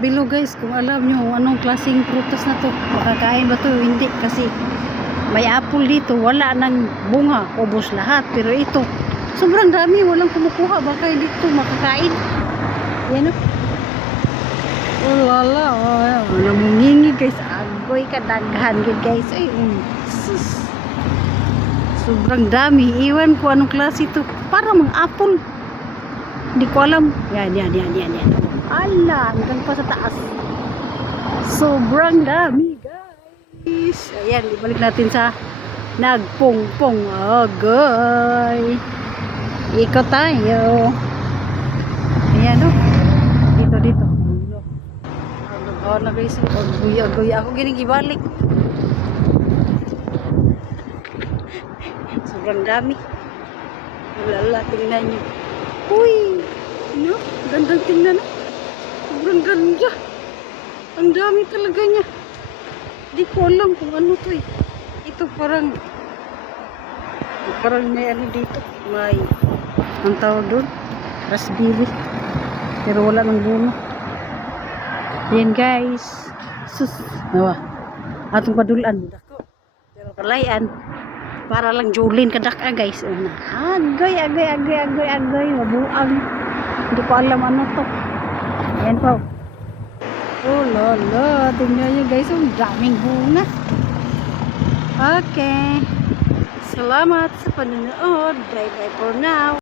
Below guys, kung alam nyo anong klaseng prutas na to, makakain ba to? Hindi kasi may apple dito, wala nang bunga, ubos lahat. Pero ito, sobrang dami, walang kumukuha, baka hindi to makakain. Yan o. Oh lala, oh, namungingi guys, agoy kadaghan gid guys. Ay, um. Sobrang dami, iwan ko anong klase to. Para mga apple. Hindi ko alam. Yan, yan, yan, yan, yan. Ala, hanggang pa sa taas. Sobrang dami, guys. Ayan, ibalik natin sa nagpongpong agay. Ikot tayo. Ayan, oh. Dito, dito. Oh, na guys. Agoy, agoy. Ako gining ibalik. Sobrang dami. Wala, tingnan nyo. Uy! Gandang tingnan no? Sobrang ganda. Ang dami talaga niya. Di ko alam kung ano to eh. Ito parang parang may ano dito. May ang tawag doon? Raspberry. Pero wala ng bunga. Yan guys. Sus. Nawa. Atong padulan. Dako. Pero kalayan. Para lang julin kadak ah guys. Una. Agoy, agoy, agoy, agoy, agoy. Mabuang. Hindi ko alam ano to. Ayan po. Oh lala. Tingnan nyo guys. Ang daming bunga. Okay. Salamat sa panonood. Bye bye for now.